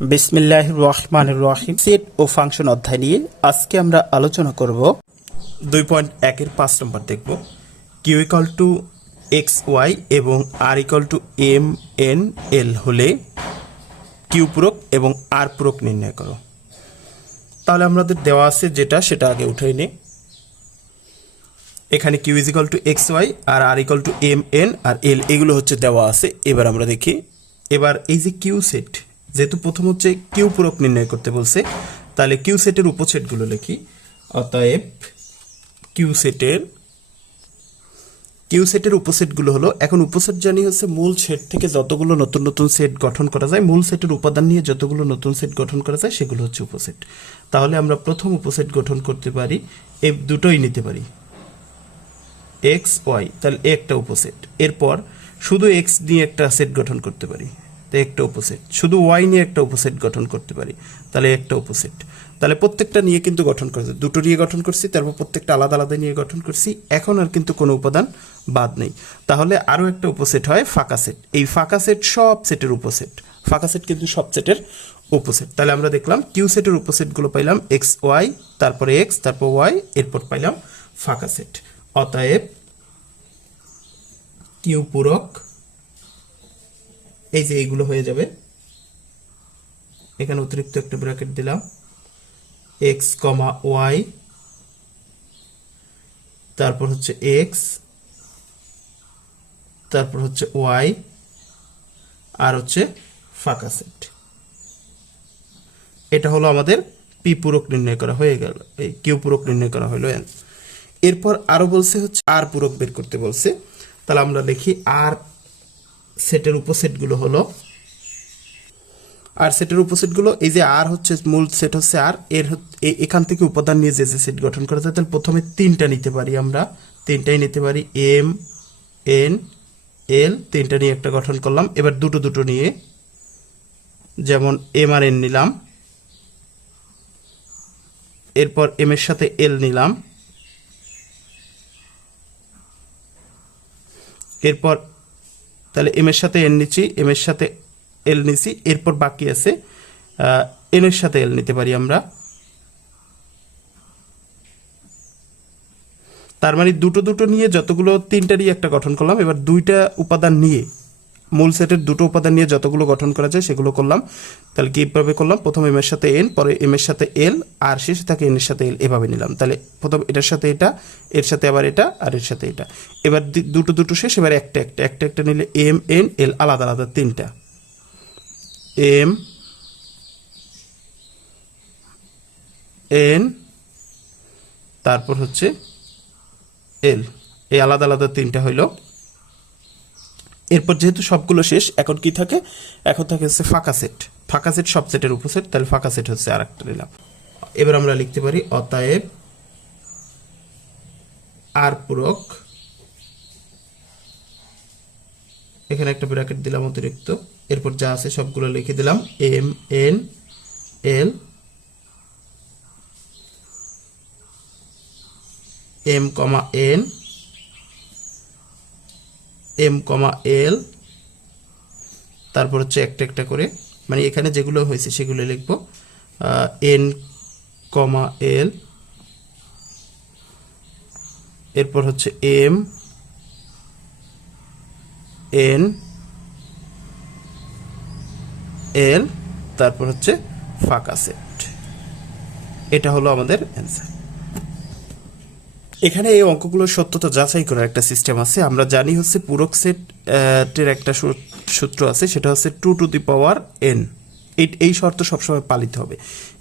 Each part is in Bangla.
বিসমিল্লাহ রহমান রহিম। সেট ও ফাংশন অধ্যায় নিয়ে আজকে আমরা আলোচনা করব। দুই পয়েন্ট একের পাঁচ নম্বর দেখব। Q equal to X Y এবং R equal to M N L হলে কিউ পূরক এবং আর পূরক নির্ণয় করো। তাহলে আমাদের দেওয়া আছে যেটা, সেটা আগে উঠাই নে। এখানে Q is equal to X Y R R equal to M N R L এগুলো হচ্ছে দেওয়া আছে। এবার আমরা দেখি। এবার এই যে কিউ সেট যেহেতু প্রথম হচ্ছে কিউ পূরক নির্ণয় করতে বলছে, তাহলে কিউ সেটের উপসেটগুলো লিখি। অতএব কিউ সেটের কিউ সেটের উপসেটগুলো হলো, এখন উপসেট জানি হচ্ছে মূল সেট থেকে যতগুলো নতুন নতুন সেট গঠন করা যায়, মূল সেটের উপাদান নিয়ে যতগুলো নতুন সেট গঠন করা যায় সেগুলো হচ্ছে উপসেট। তাহলে আমরা প্রথম উপসেট গঠন করতে পারি, এ দুটোই নিতে পারি। এক্স ওয়াই তাহলে একটা উপসেট। এরপর শুধু এক্স নিয়ে একটা সেট গঠন করতে পারি। তো একটা উপসেট শুধু ওয়াই নিয়ে একটা উপসেট গঠন করতে পারি। তাহলে একটা উপসেট তাহলে প্রত্যেকটা নিয়ে কিন্তু গঠন করেছে দুটো নিয়ে গঠন করছি, তারপর প্রত্যেকটা আলাদা আলাদা নিয়ে গঠন করছি। এখন আর কিন্তু কোনো উপাদান বাদ নেই। তাহলে আরও একটা উপসেট হয় ফাঁকা সেট এই ফাঁকা সেট সব সেটের উপসেট ফাঁকা সেট কিন্তু সব সেটের উপসেট তাহলে আমরা দেখলাম কিউ সেটের উপসেটগুলো পাইলাম এক্স ওয়াই তারপরে এক্স তারপর ওয়াই এরপর পাইলাম ফাঁকা সেট অতএব কিউ পূরক এই যে এইগুলো হয়ে যাবে। এখানে অতিরিক্ত একটা ব্র্যাকেট দিলাম। এক্স কমা ওয়াই তারপর হচ্ছে এক্স তারপর হচ্ছে ওয়াই আর হচ্ছে ফাঁকা সেট এটা হলো আমাদের পি পূরক নির্ণয় করা হয়ে গেল, এই কিউ পূরক নির্ণয় করা হলো এরপর আরও বলছে হচ্ছে আর পূরক বের করতে বলছে। তাহলে আমরা দেখি আর সেটের উপসেটগুলো হলো। আর সেটের উপসেটগুলো, এই যে আর হচ্ছে মূল সেট হচ্ছে আর, এর এখান থেকে উপাদান নিয়ে যে যে সেট গঠন করা যায়, তাহলে প্রথমে তিনটা নিতে পারি আমরা। তিনটাই নিতে পারি এম, এন, এল, তিনটা নিয়ে একটা গঠন করলাম। এবার দুটো দুটো নিয়ে যেমন এম আর এন নিলাম। এরপর এম এর সাথে এল নিলাম। এরপর তাহলে এম এর সাথে এন নিচ্ছি এম এর সাথে এল নিছি এরপর বাকি আছে এন এর সাথে এল নিতে পারি আমরা। তার মানে দুটো দুটো নিয়ে যতগুলো তিনটারই একটা গঠন করলাম, এবার দুইটা উপাদান নিয়ে মূল সেটের দুটো উপাদান নিয়ে যতগুলো গঠন করা যায় সেগুলো করলাম। তাহলে কীভাবে করলাম? প্রথম এম এর সাথে এন, পরে এম এর সাথে এল, আর শেষে থাকে এন এর সাথে এল। এভাবে নিলাম। তাহলে প্রথম এটার সাথে এটা, এর সাথে আবার এটা, আর এর সাথে এটা। এবার দুটো দুটো শেষ, এবার একটা একটা। একটা একটা নিলে এম, এন, এল আলাদা আলাদা তিনটা। এম, এন, তারপর হচ্ছে এল। এই আলাদা আলাদা তিনটা হইল। এরপর যেহেতু সবগুলো শেষ, এখন কি থাকে? এখন থাকে হচ্ছে ফাঁকা সেট। ফাঁকা সেট সব সেটের উপসেট তাহলে ফাঁকা সেট হচ্ছে আর একটা নিলাম। এবার আমরা লিখতে পারি অতএব আর পূরক। এখানে একটা ব্র্যাকেট দিলাম অতিরিক্ত। এরপর যা আছে সবগুলো লিখে দিলাম। M, N, L, M, comma, N M comma L, তারপর হচ্ছে একটা একটা করে মানে এখানে যেগুলো হয়েছে সেগুলো লিখব। এন কমা এল, এরপর হচ্ছে এম, এন, এল, তারপর হচ্ছে ফাঁকা সেট। এটা হলো আমাদের অ্যান্সার এখানে এই অঙ্কগুলোর সত্যতা যাচাই করার একটা সিস্টেম আছে। আমরা জানি হচ্ছে পূরক সেট টের একটা সূত্র আছে, সেটা হচ্ছে two to the power N এই শর্ত সবসময় পালিত হবে।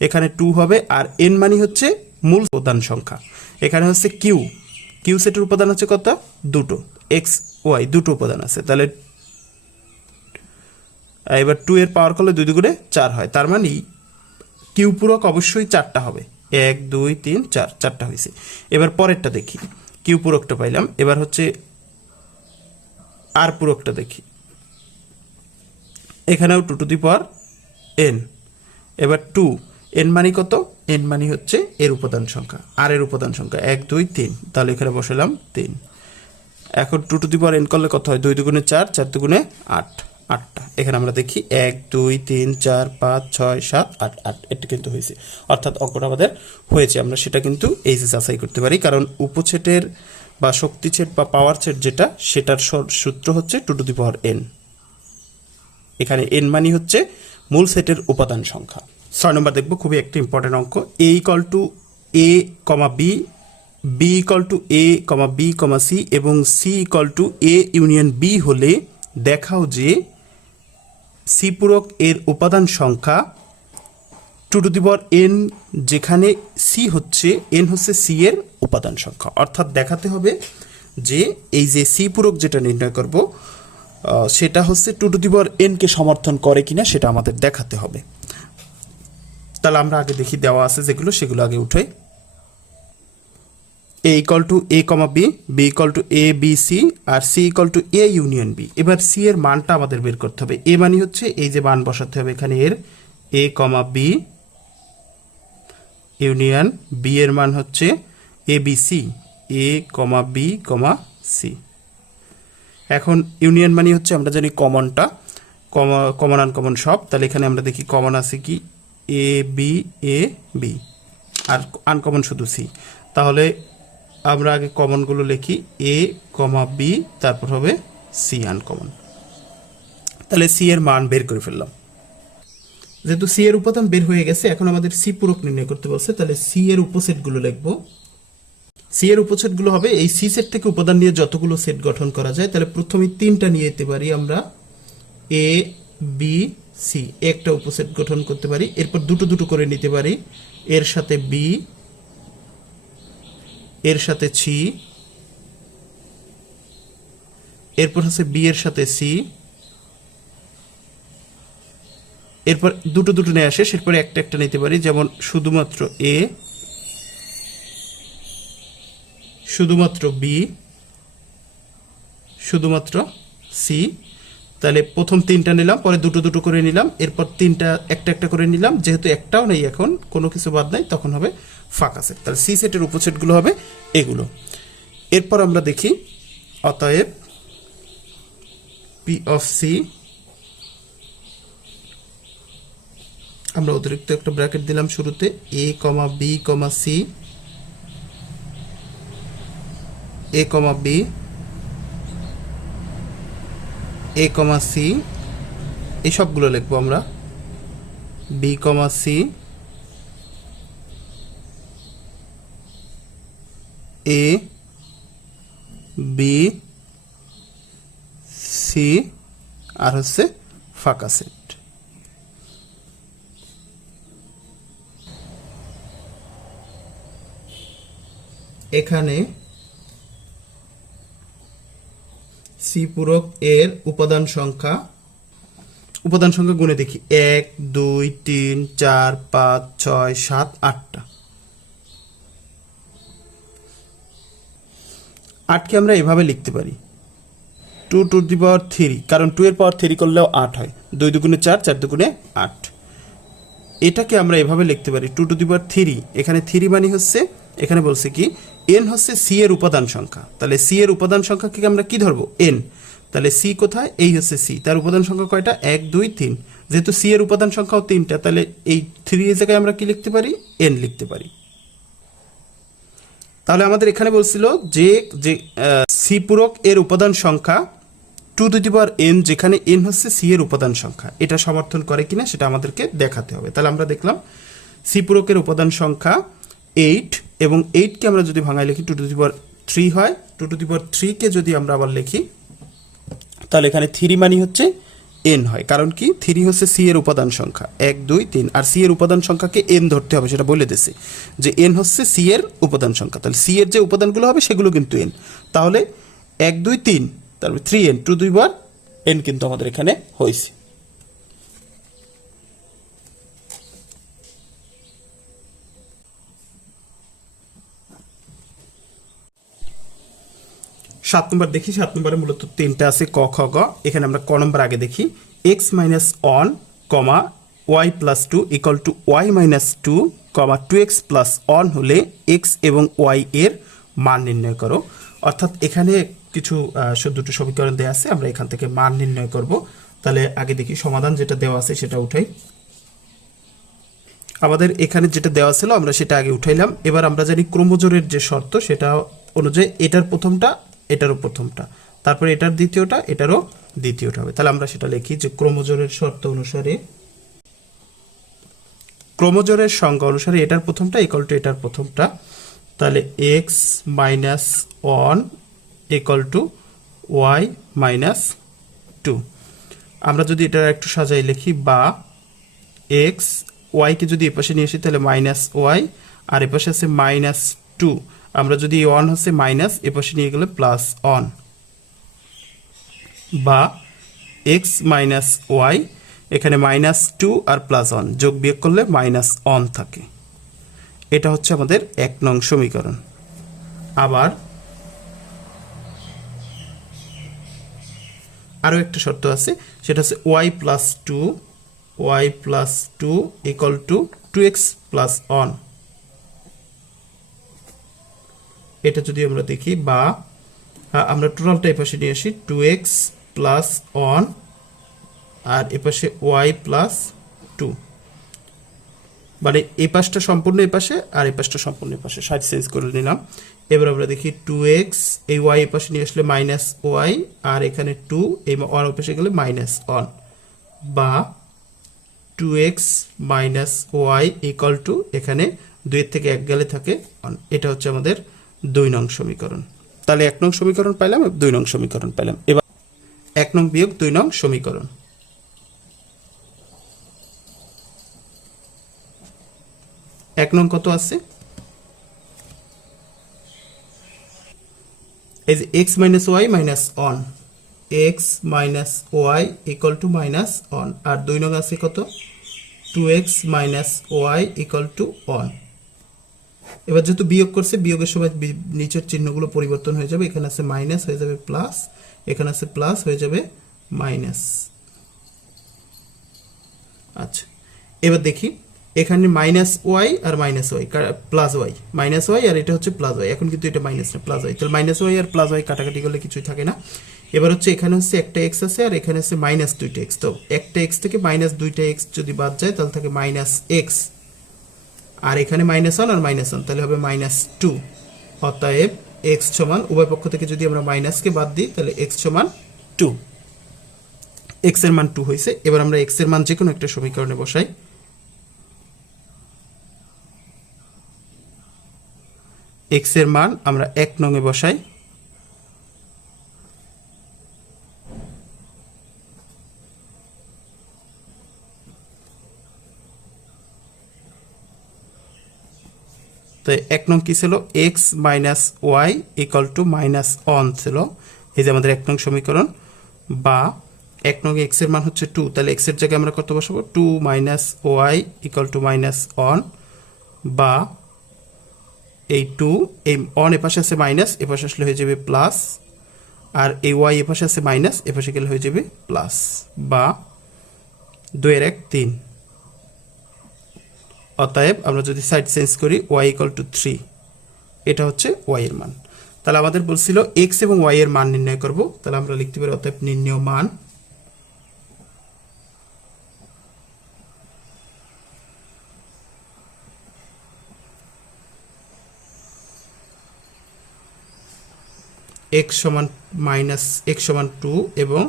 এখানে টু হবে আর এন মানে হচ্ছে মূল উপাদান সংখ্যা। এখানে হচ্ছে কিউ কিউ সেটের উপাদান হচ্ছে কত? দুটো। এক্স ওয়াই দুটো উপাদান আছে। তাহলে এবার টু এর পাওয়ার করলে দুই দুগুণে চার হয়। তার মানে কিউ পূরক অবশ্যই চারটা হবে। এক, দুই, তিন, চার, চারটা হয়েছে এবার পরেরটা দেখি। কিউ পূরকটা পাইলাম। এবার হচ্ছে আর পূরকটা দেখি। এখানেও two to the power N এবার টু এন মানি কত? এন মানি হচ্ছে এর উপাদান সংখ্যা। আর এর উপাদান সংখ্যা এক, দুই, তিন। তাহলে এখানে বসালাম তিন। এখন two to the power N করলে কত হয়? দুই দুগুণে চার চার দুগুণে আট। আটটা। এখানে আমরা দেখি এক, দুই, তিন, চার, পাঁচ, ছয়, সাত, আট আট। এটা কিন্তু হয়েছে। অর্থাৎ অঙ্কটা আমাদের হয়েছে। আমরা সেটা কিন্তু এই যে যাচাই করতে পারি। কারণ উপছেটের বা শক্তি ছেট বা পাওয়ার ছেট যেটা, সেটার সূত্র হচ্ছে two to the power N এখানে এন মানি হচ্ছে মূল সেটের উপাদান সংখ্যা। ছয় নম্বর দেখব, খুবই একটা ইম্পর্টেন্ট অঙ্ক। A equal to A comma B B equal to A comma B comma C এবং C equal to A union B হলে দেখাও যে সি পূরক এর উপাদান সংখ্যা two to the power N যেখানে সি হচ্ছে এন হচ্ছে সি এর উপাদান সংখ্যা। অর্থাৎ দেখাতে হবে যে এই যে সি পূরক যেটা নির্ণয় করব সেটা হচ্ছে টু টু দি পাওয়ার এনকে সমর্থন করে কিনা সেটা আমাদের দেখাতে হবে। তাহলে আমরা আগে দেখি দেওয়া আছে যেগুলো, সেগুলো আগে উঠাই A equal to A comma B B equal to A B C R C equal to A union B এবার সি এর মানটা আমাদের বের করতে হবে। এ মানে হচ্ছে এই যে মান বসাতে হবে এখানে এর। A comma B union B এর মান হচ্ছে A B C A comma B comma C এখন ইউনিয়ন মানে হচ্ছে আমরা জানি কমনটা কমা কমন আনকমন সব। তাহলে এখানে আমরা দেখি কমন আছে কি? এ বি এ বি আর আনকমন শুধু সি তাহলে আমরা আগে কমনগুলো লিখি। এ কমা বি তারপর হবে সি আনকমন তাহলে সি এর মান বের করে ফেললাম। যেহেতু সি এর উপাদান বের হয়ে গেছে, এখন আমাদের সি পূরক নির্ণয় করতে বলছে। তাহলে সি এর উপসেটগুলো লিখব। সি এর উপসেটগুলো হবে, এই সি সেট থেকে উপাদান নিয়ে যতগুলো সেট গঠন করা যায়, তাহলে প্রথমে তিনটা নিয়ে যেতে পারি আমরা। এ বি সি একটা উপসেট গঠন করতে পারি। এরপর দুটো দুটো করে নিতে পারি। এর সাথে বি এর সাথে সি এরপর হচ্ছে বি এর সাথে সি, এরপর দুটো দুটো নিয়ে আসে, এরপরে একটা একটা নিতে পারি, যেমন শুধুমাত্র এ, শুধুমাত্র বি, শুধুমাত্র সি। তাহলে প্রথম তিনটা নিলাম, পরে দুটো দুটো করে নিলাম, এরপর তিনটা একটা একটা করে নিলাম, যেহেতু একটাও নেই এখন, কোনো কিছু বাদ নাই, তখন হবে ফাঁকা সেট তাহলে সি সেটের উপসেটগুলো হবে এগুলো। এরপর আমরা দেখি অতএব পি অফ সি আমরা অতিরিক্ত একটা ব্র্যাকেট দিলাম শুরুতে A comma B comma C A comma B A comma C এই সবগুলো লিখব আমরা। B comma C A B C আর হচ্ছে ফাঁকা সেট। এখানে সি পূরক এর উপাদান সংখ্যা উপাদান সংখ্যা গুণে দেখি। এক, দুই, তিন, চার, পাঁচ, ছয়, সাত, আটটা। আটকে আমরা এভাবে লিখতে পারি। Two to the power three কারণ টু এর পাওয়ার থ্রি করলেও আট হয়। দুই দুগুণে চার চার দুগুণে আট। এটাকে আমরা এভাবে লিখতে পারি two to the power three এখানে থ্রি মানে হচ্ছে, এখানে বলছে কি এন হচ্ছে সি এর উপাদান সংখ্যা। তাহলে সি এর উপাদান সংখ্যাকে আমরা কি ধরবো? এন তাহলে সি কোথায়? এই হচ্ছে সি তার উপাদান সংখ্যা কয়টা? এক, দুই, তিন। যেহেতু সি এর উপাদান সংখ্যাও তিনটা, তাহলে এই থ্রি এর জায়গায় আমরা কি লিখতে পারি? এন লিখতে পারি। তাহলে আমাদের এখানে বলছিল যে যে সি পূরক এর উপাদান সংখ্যা two to the power N, যেখানে এন হচ্ছে সি এর উপাদান সংখ্যা। এটা সমর্থন করে কিনা সেটা আমাদেরকে দেখাতে হবে। তাহলে আমরা দেখলাম সি পূরকের উপাদান সংখ্যা এইট এবং এইটকে আমরা যদি ভাঙায় লিখি two to the power three হয়, টু টু দি পাওয়ার থ্রিকে যদি আমরা আবার লিখি, তাহলে এখানে থ্রি মানি হচ্ছে এন হয়। কারণ কি? থ্রি হচ্ছে সি এর উপাদান সংখ্যা। এক, দুই, তিন। আর সি এর উপাদান সংখ্যাকে এন ধরতে হবে, সেটা বলে দিছে। যে এন হচ্ছে সি এর উপাদান সংখ্যা। তাহলে সি এর যে উপাদানগুলো হবে, সেগুলো কিন্তু এন তাহলে এক, দুই, তিন, তারপরে থ্রি এন টু দুই দুইবার এন কিন্তু আমাদের এখানে হয়েছে সাত নম্বর দেখি, সাত নম্বরে মূলত তিনটা আছে, ক, খ, গ। এখানে আমরা ক নম্বর আগে দেখি। X minus one comma Y plus two equal to Y minus two comma two X plus one হলে এক্স এবং ওয়াই এর মান নির্ণয় করো। অর্থাৎ এখানে কিছু দুটো সমীকরণ দেওয়া আছে, আমরা এখান থেকে মান নির্ণয় করব। তাহলে আগে দেখি সমাধান যেটা দেওয়া আছে, সেটা উঠাই। আমাদের এখানে যেটা দেওয়া ছিল, আমরা সেটা আগে উঠাইলাম। এবার আমরা জানি ক্রোমোজোরের যে শর্ত, সেটা অনুযায়ী এটার প্রথমটা এটারও প্রথমটা। তারপরে এটার দ্বিতীয়টা, এটারও দ্বিতীয়টা হবে। তাহলে আমরা সেটা লিখি যে ক্রোমোজোরের শর্ত অনুসারে, ক্রোমোজোরের সংখ্যা অনুসারে এটার প্রথমটা ইকুয়াল টু এটার প্রথমটা। তাহলে X minus one equal to Y minus two আমরা যদি এটা একটু সাজাই লিখি, বা এক্স ওয়াইকে যদি এপাশে নিয়ে আসি, তাহলে মাইনাস ওয়াই আর এপাশে আছে মাইনাস টু আমরা যদি ওয়ান হচ্ছে মাইনাস এপাশে নিয়ে গেলে প্লাস অন বা এক্স মাইনাস ওয়াই এখানে মাইনাস টু আর প্লাস অন যোগ বিয়োগ করলে মাইনাস অন থাকে। এটা হচ্ছে আমাদের এক নং সমীকরণ। আবার আরও একটা শর্ত আছে, সেটা হচ্ছে Y plus two Y plus two equal to two X plus one এটা যদি আমরা দেখি, বা আমরা টোটালটা এপাশে নিয়ে আসি টু এক্স প্লাস অন আর এপাশে ওয়াই প্লাস টু মানে এই পাশটা সম্পূর্ণ এই পাশে আর এই পাশটা সম্পূর্ণ এই পাশে সাইড চেঞ্জ করে নিলাম। এবার আমরা দেখি টু এক্স এই ওয়াই এই পাশে নিয়ে আসলে মাইনাস ওয়াই আর এখানে টু এই ওয়ান পাশে গেলে মাইনাস অন বা two X minus Y equal to এখানে দুইয়ের থেকে এক গেলে থাকে এটা হচ্ছে আমাদের দুই নং সমীকরণ। তাহলে এক নং সমীকরণ পাইলাম, দুই নং সমীকরণ পাইলাম। এবার এক নং বিয়োগ দুই নং সমীকরণ। এক নং কত আছে? এই যে X minus Y minus one X minus Y equal to minus one আর দুই নং আছে কত? Two X minus Y equal to one এবার যেহেতু বিয়োগ করছে, বিয়োগের সময় নিচের চিহ্নগুলো পরিবর্তন হয়ে যাবে। এখানে আছে মাইনাস হয়ে যাবে প্লাস এখানে আছে প্লাস হয়ে যাবে মাইনাস আচ্ছা এবার দেখি। এখানে মাইনাস ওয়াই আর minus Y plus Y minus Y আর এটা হচ্ছে প্লাস ওয়াই এখন কিন্তু এটা মাইনাস না প্লাস ওয়াই তাহলে মাইনাস ওয়াই আর প্লাস ওয়াই কাটাকাটি করলে কিছুই থাকে না। এবার হচ্ছে এখানে হচ্ছে একটা এক্স আছে আর এখানে হচ্ছে মাইনাস দুইটা এক্স তো একটা এক্স থেকে মাইনাস দুইটা এক্স যদি বাদ যায়, তাহলে থাকে মাইনাস এক্স আর এখানে মাইনাস ওয়ান আর মাইনাস ওয়ান তাহলে হবে মাইনাস টু অতএব এক্স সমান উভয় পক্ষ থেকে যদি আমরা মাইনাসকে বাদ দিই, তাহলে এক্স সমান টু এক্সের মান টু হয়েছে। এবার আমরা এক্সের মান যে কোনো একটা সমীকরণে বসাই। এক্সের মান আমরা এক নঙে বসাই। তো এক নং কি ছিল? X minus Y equal to minus one ছিল। এই যে আমাদের এক নং সমীকরণ। বা এক নং এক্সের মান হচ্ছে টু তাহলে এক্সের জায়গায় আমরা কত বসাবো? Two minus Y equal to minus one বা এই টু এই অন এপাশে আছে মাইনাস এপাশে আসলে হয়ে যাবে প্লাস আর এই ওয়াই এপাশে আছে মাইনাস এপাশে গেলে হয়ে যাবে প্লাস বা দুয়ের এক, তিন। অতএব আমরা যদি সাইড চেঞ্জ করি ওয়াই ইকাল টু থ্রি এটা হচ্ছে ওয়াই এর মান। তাহলে আমাদের বলছিল এক্স এবং ওয়াই এর মান নির্ণয় করব। তাহলে আমরা লিখতে পারি অতএব নির্ণয় মান এক্স সমান মাইনাস এক্স সমান টু এবং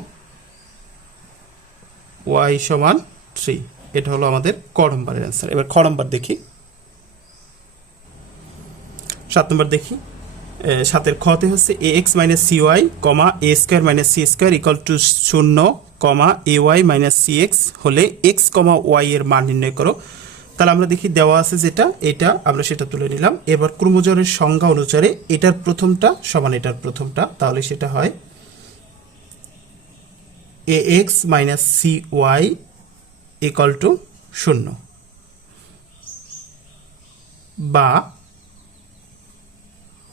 ওয়াই সমান থ্রি এটা হলো আমাদের ক নম্বরের অ্যান্সার এবার খ নম্বর দেখি। সাত নম্বর দেখি। সাতের খতে হচ্ছে A X minus C Y comma A square minus C square equal to শূন্য কমা A Y minus C X হলে এক্স কমা ওয়াই এর মান নির্ণয় করো। তাহলে আমরা দেখি দেওয়া আছে যেটা, এটা আমরা সেটা তুলে নিলাম। এবার ক্রোমোজোরের সংজ্ঞা অনুসারে এটার প্রথমটা সমান এটার প্রথমটা, তাহলে সেটা হয় A X minus C Y equal to শূন্য। বা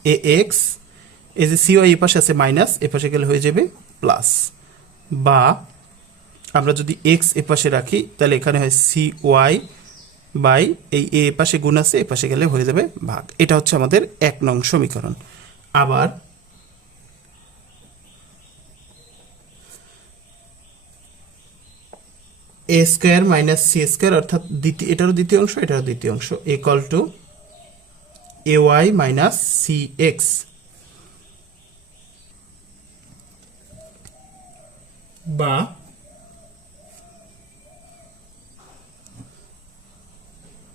এ এক্স এই যে সিওয়াই এ পাশে আছে মাইনাস এ পাশে গেলে হয়ে যাবে প্লাস বা আমরা যদি এক্স এ পাশে রাখি, তাহলে এখানে হয় সি ওয়াই বাই এই এ পাশে গুণ আছে, এ পাশে গেলে হয়ে যাবে ভাগ। এটা হচ্ছে আমাদের এক নং সমীকরণ। আবার A square minus C square অর্থাৎ দ্বিতীয় এটারও দ্বিতীয় অংশ, এটারও দ্বিতীয় অংশ equal to A Y minus C X বা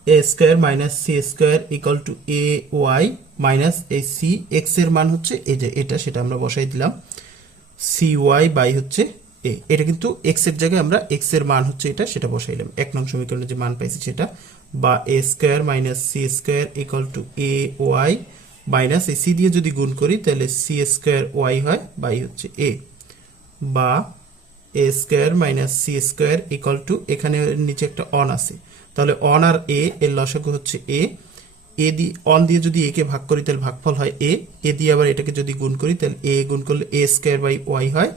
A square minus C square equal to A Y minus A C এক্সের মান হচ্ছে এই যে এটা, সেটা আমরা বসাই দিলাম। সি ওয়াই বাই হচ্ছে এ, এটা কিন্তু এক্সের জায়গায় আমরা এক্সের মান হচ্ছে এটা, সেটা বসাইলাম। এক নং সমীকরণে যে মান পাইছি সেটা বা A square minus C square equal to A Y minus A C দিয়ে যদি গুণ করি, তাহলে সি স্কোয়ার ওয়াই হয় বাই হচ্ছে এ বা A square minus C square equal to এখানে নিচে একটা অন আছে। তাহলে অন আর এ এর লসাগু হচ্ছে এ এ দিয়ে অন দিয়ে যদি এ কে ভাগ করি, তাহলে ভাগফল হয় এ এ দিয়ে আবার এটাকে যদি গুণ করি, তাহলে এ গুণ করলে এ স্কোয়ার বাই ওয়াই হয়।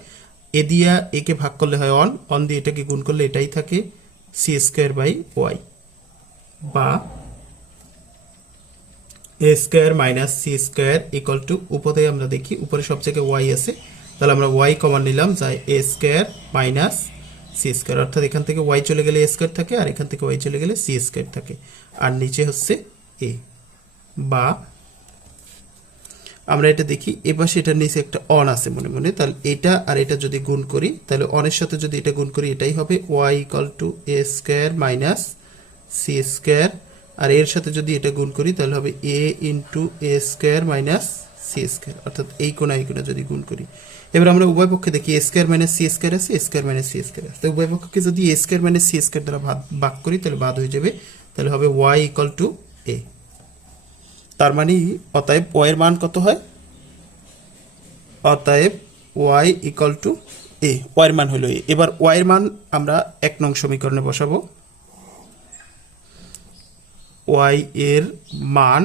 এ দিয়া এ কে ভাগ করলে হয় অন অন দিয়ে এটাকে গুণ করলে এটাই থাকে সি স্কোয়ার বাই ওয়াই। বা A square minus C square equal to উপরে আমরা দেখি, উপরে সব জায়গায় ওয়াই আছে, তাহলে আমরা ওয়াই কমান নিলাম যাই A square minus C square, অর্থাৎ এখান থেকে ওয়াই চলে গেলে এ স্কোয়ার থাকে, আর এখান থেকে ওয়াই চলে গেলে সি স্কোয়ার থাকে, আর নিচে হচ্ছে এ। বা আমরা এটা দেখি এপাশে এটার নিচে একটা অন আছে মনে মনে, তাহলে এটা আর এটা যদি গুণ করি, তাহলে অনের সাথে যদি এটা গুণ করি, এটাই হবে Y equal to A square minus C square আর এর সাথে যদি এটা গুণ করি, তাহলে হবে A into A square minus C square অর্থাৎ এই কোনা এই কোনা যদি গুণ করি। এবার আমরা উভয় পক্ষে দেখি A square minus C square আছে A square minus C square আছে। উভয় পক্ষকে যদি A square minus C square দ্বারা ভাগ করি, তাহলে বাদ হয়ে যাবে, তাহলে হবে ওয়াই ইকাল টু এ তার মানে অতএব ওয়াই এর মান কত হয়? অতএব y equal to a y এর মান হলো এ এবার ওয়াই এর মান আমরা এক নং সমীকরণে বসাবো। ওয়াই এর মান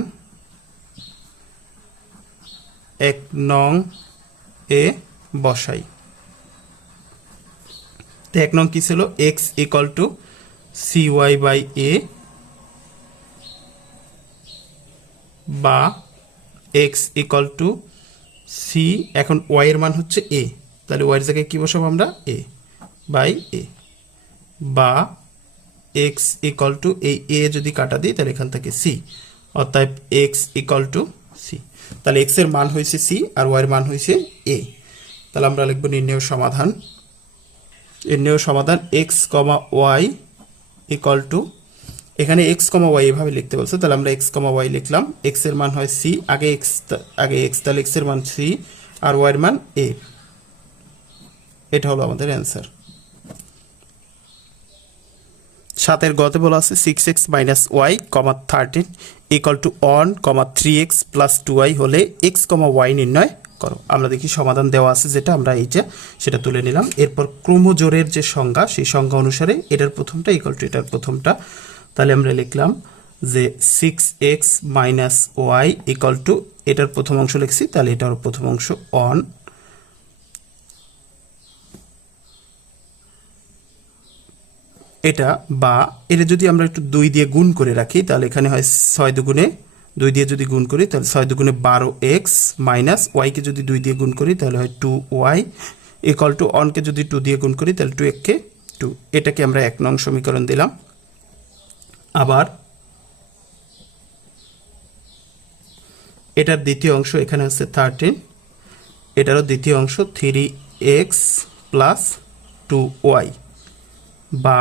এক নং এ বসাই। তো এক নং কি ছিল? X equal to c y by a বা এক্স ইকাল টু সি এখন ওয়াইয়ের মান হচ্ছে এ তাহলে ওয়াই এর জায়গায় কী বসাবো আমরা? এ বাই এ বা এক্স ইকাল টু এই এ যদি কাটা দিই, তাহলে এখান থেকে সি অতএব এক্স ইকাল টু সি তাহলে এক্সের মান হয়েছে সি আর ওয়াইয়ের মান হয়েছে এ তাহলে আমরা লিখব নির্ণয় সমাধান। নির্ণয় সমাধান x comma y equal to এখানে এক্স কমা ওয়াই এভাবে লিখতে বলছে, তাহলে আমরা এক্স কমা ওয়াই লিখলাম। এক্সের মান হয় সি আগে এক্স আগে এক্স তাহলে এক্সের মান সি আর ওয়াই এর মান এ এটা হলো আমাদের অ্যান্সার সাতের গতে বলা আছে six x minus y comma thirteen equal to one comma three x plus two y হলে এক্স কমা ওয়াই নির্ণয় করো। আমরা দেখি সমাধান দেওয়া আছে যেটা আমরা এই যে, সেটা তুলে নিলাম। এরপর ক্রমজোরের যে সংজ্ঞা, সেই সংজ্ঞা অনুসারে এটার প্রথমটা ইকাল টু এটার প্রথমটা তাহলে আমরা লিখলাম যে six x minus y equal to এটার প্রথম অংশ লিখছি, তাহলে এটার প্রথম অংশ অন এটা বা এটা যদি আমরা একটু দুই দিয়ে গুণ করে রাখি, তাহলে এখানে হয় ছয় দুগুণে দুই দিয়ে যদি গুণ করি, তাহলে ছয় দুগুণে বারো এক্স মাইনাস ওয়াইকে যদি দুই দিয়ে গুণ করি, তাহলে হয় টু ওয়াই ইকাল টু অনকে যদি টু দিয়ে গুণ করি, তাহলে টু এককে টু এটাকে আমরা এক নং সমীকরণ দিলাম। আবার এটার দ্বিতীয় অংশ এখানে হচ্ছে থার্টিন এটারও দ্বিতীয় অংশ three x plus two y বা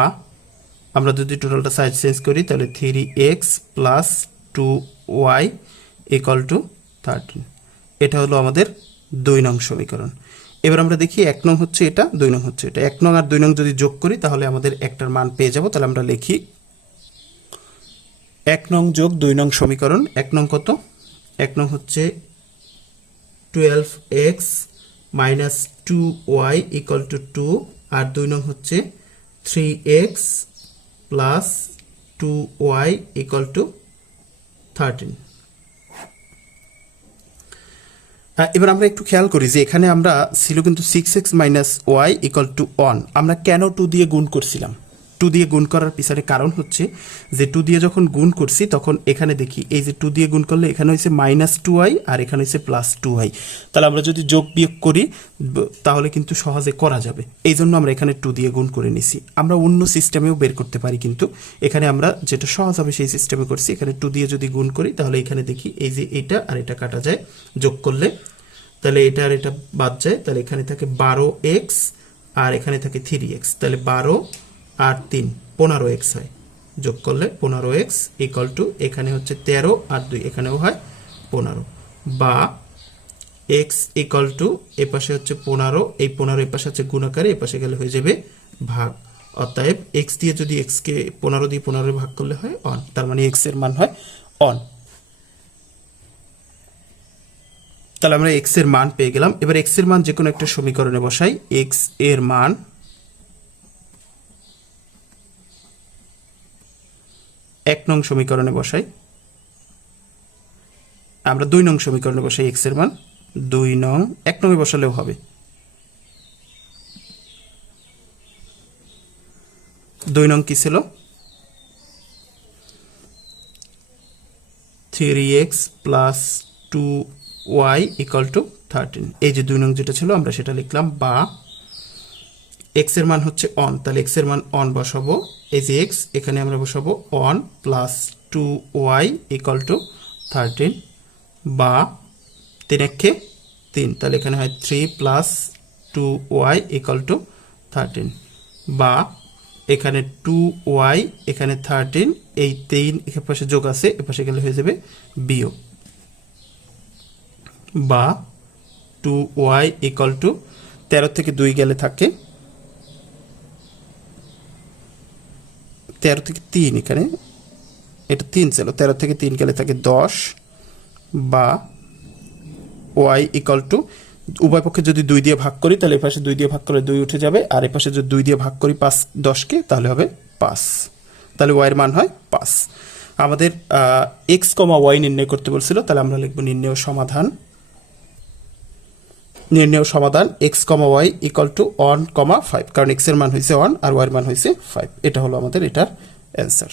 আমরা যদি টোটালটা সাইজ চেঞ্জ করি, তাহলে three x plus two y equal to thirteen এটা হলো আমাদের দুই নং সমীকরণ। এবার আমরা দেখি এক নং হচ্ছে এটা, দুই নং হচ্ছে এটা। এক নং আর দুই নং যদি যোগ করি, তাহলে আমাদের একটার মান পেয়ে যাব। তাহলে আমরা লিখি এক নং যোগ দুই নং সমীকরণ, এক নং কত? এক নং হচ্ছে twelve x minus two y equal to two আর দুই নং হচ্ছে three x plus two y equal to thirteen এবার আমরা একটু খেয়াল করি যে এখানে আমরা ছিল কিন্তু six x minus y equal to one আমরা কেন টু দিয়ে গুণ করছিলাম? টু দিয়ে গুণ করার পিছনে কারণ হচ্ছে যে টু দিয়ে যখন গুণ করছি, তখন এখানে দেখি এই যে টু দিয়ে গুণ করলে এখানে হয়েছে মাইনাস টু আই আর এখানে হয়েছে প্লাস টু আই তাহলে আমরা যদি যোগ বিয়োগ করি, তাহলে কিন্তু সহজে করা যাবে। এই জন্য আমরা এখানে টু দিয়ে গুণ করে নিছি। আমরা অন্য সিস্টেমেও বের করতে পারি কিন্তু। এখানে আমরা যেটা সহজ হবে সেই সিস্টেমে করছি। এখানে টু দিয়ে যদি গুণ করি, তাহলে এখানে দেখি এই যে এটা আর এটা কাটা যায়। যোগ করলে তাহলে এটা আর এটা বাদ যায়। তাহলে এখানে থাকে বারো এক্স আর এখানে থাকে থ্রি এক্স তাহলে বারো আর তিন, পনেরো এক্স হয়। যোগ করলে পনেরো এক্স ইকাল টু এখানে হচ্ছে তেরো আর দুই, এখানেও হয় পনেরো। বা এক্স ইকাল টু এ পাশে হচ্ছে পনেরো, এই পনেরো এ পাশে হচ্ছে গুণাকারে, এ পাশে গেলে হয়ে যাবে ভাগ। অতএব এক্স দিয়ে যদি এক্সকে পনেরো দিয়ে পনেরো ভাগ করলে হয় অন তার মানে এক্সের মান হয় অন তাহলে আমরা এক্সের মান পেয়ে গেলাম। এবার এক্সের মান যে কোনো একটা সমীকরণে বসাই। এক্সের মান এক নং সমীকরণে বসাই। আমরা দুই নং সমীকরণে বসাই এক্সের মান। দুই নং, এক নং বসালেও হবে। দুই নং কি ছিল? Three x plus two y equal to thirteen এই যে দুই নং যেটা ছিল, আমরা সেটা লিখলাম বা এক্সের মান হচ্ছে অন তাহলে এক্সের মান অন বসাবো। এই যে এক্স এখানে আমরা বসাবো one plus two y equal to thirteen বা তিন একে তিন। তাহলে এখানে হয় three plus two y equal to thirteen বা এখানে টু ওয়াই এখানে থার্টিন এই তিন এখানে পাশে যোগ আছে, এ পাশে গেলে হয়ে যাবে বিয়োগ। বা টু ওয়াই ইকাল টু তেরো থেকে দুই গেলে থাকে তেরো থেকে তিন এখানে। এটা তিন ছিল, তেরো থেকে তিন গেলে থাকে দশ বা ওয়াই ইকাল টু উভয় পক্ষে যদি দুই দিয়ে ভাগ করি, তাহলে এপাশে দুই দিয়ে ভাগ করে দুই উঠে যাবে, আর এপাশে যদি দুই দিয়ে ভাগ করি পাঁচ দশকে, তাহলে হবে পাঁচ। তাহলে ওয়াইয়ের মান হয় পাঁচ। আমাদের এক্স কমা ওয়াই নির্ণয় করতে বলছিল, তাহলে আমরা লিখব নির্ণয় সমাধান। নির্ণয় সমাধান x comma y equal to one comma five কারণ এক্সের মান হয়েছে ওয়ান আর ওয়াই এর মান হয়েছে ফাইভ এটা হলো আমাদের এটার অ্যান্সার